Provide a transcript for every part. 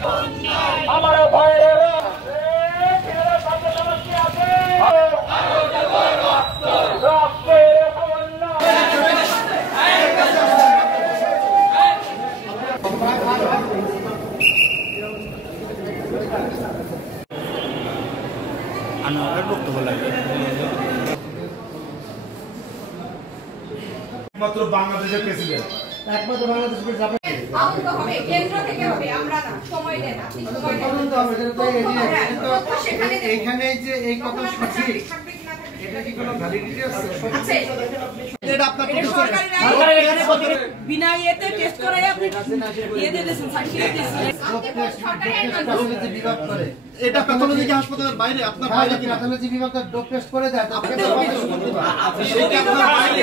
আমার ভাইয়েরা বক্তব্য লাগে একমাত্র বাংলাদেশের প্রেসিডেন্ট একমাত্র বাংলাদেশের প্রেসিডেন্ট হবে কেন্দ্র থেকে হবে আমরা না সময় দেন আপনি সময় দেন এখানে যে এই কথা সঠিক এটা কি কোনো ভ্যালিডিটি আছে? আছে এটা আপনার সরকারি বিনা ইয়েতে টেস্ট করাই আপনি ইয়ে দিয়ে দিয়েছেন সার্টিফিকেট দিয়েছেন প্যাথোলজি বিভাগ করে এটা প্যাথোলজি হাসপাতালের বাইরে আপনার বাইরে কি প্যাথোলজি বিভাগ তো ডোপ টেস্ট করে দেয় সেটা আপনার বাইরে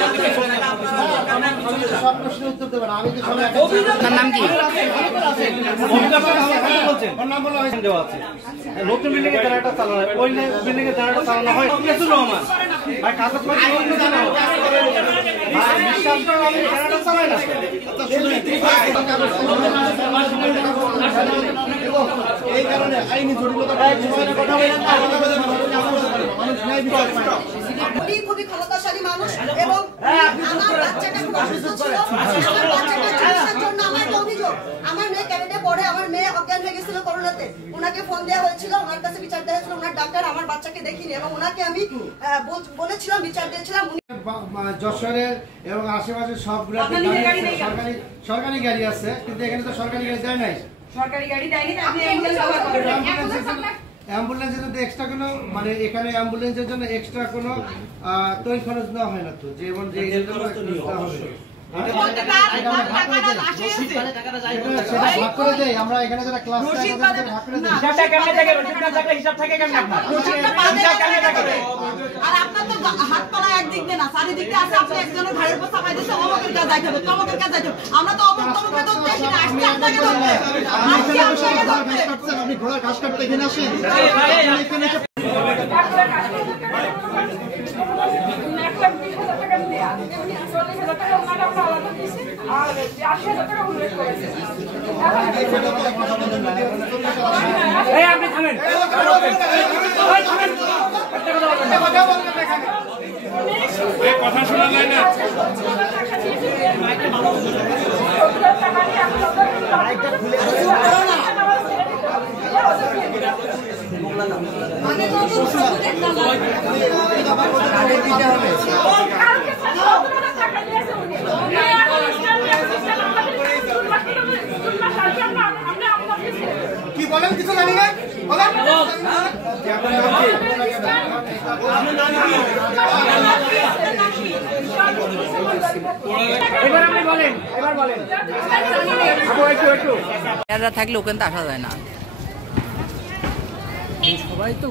সব প্রশ্নের উত্তর দেবেন আমি তো সবাই তার নাম কি নাম বলা হয়েছে দেওয়া আছে নতুন বিল্ডিং এর জেনারেটর চালানো হয় ওই বিল্ডিং এর জেনারেটর চালানো হয় মেসুর রহমান ভাই কাগজ করে ভাই বিশ্বাস করো আমি জেনারেটর চালাই না এই কারণে আইনি জটিলতা কথা বলেন না মানুষ ন্যায় বিচার পায় না খুবই ক্ষমতাশালী মানুষ এবং আমার বাচ্চাটা খুব অসুস্থ ছিল আমার বাচ্চাটার চিকিৎসার জন্য আমার একটা অভিযোগ আমার মেয়ে ক্যাডেটে পড়ে আমার মেয়ে অজ্ঞান হয়ে গেছিল করোনাতে ওনাকে ফোন দেওয়া হয়েছিল ওনার কাছে বিচার দেওয়া হয়েছিল ওনার ডাক্তার আমার বাচ্চাকে দেখিনি এবং ওনাকে আমি বলেছিলাম বিচার দিয়েছিলাম যশোরের এবং আশেপাশের সবগুলোতে সরকারি গাড়ি আছে কিন্তু এখানে তো সরকারি গাড়ি দেয় নাই সরকারি গাড়ি দেয়নি আপনি অ্যাম্বুলেন্স ব্যবহার করেন অ্যাম্বুলেন্সের জন্য এক্সট্রা কোনো মানে এখানে অ্যাম্বুলেন্সের জন্য এক্সট্রা কোনো তৈরি খরচ দেওয়া হয় না তো যেমন যে আমরা এখানে যারা ক্লাস আর আপনার তো হাত পালা একদিক দিয়ে না চারিদিক দিয়ে আছে আপনি একজনের ঘাড়ের উপর চাপাই দিয়েছে অমকের কাজ যাইতে হবে তমকের কাজ যাইতে হবে আমরা তো অমুককে ধরতে আসি না আসছি আপনাকে ধরতে আপনি ঘোড়ার ঘাস কাটতে এখানে আসেন আপনি থামেন কথা শোনা যায় না কি বলেন কিছু জানি না বলেন এবার আপনি বলেন এবার বলেন এরা থাকলে ওখানে তো আসা যায় না সবাই তো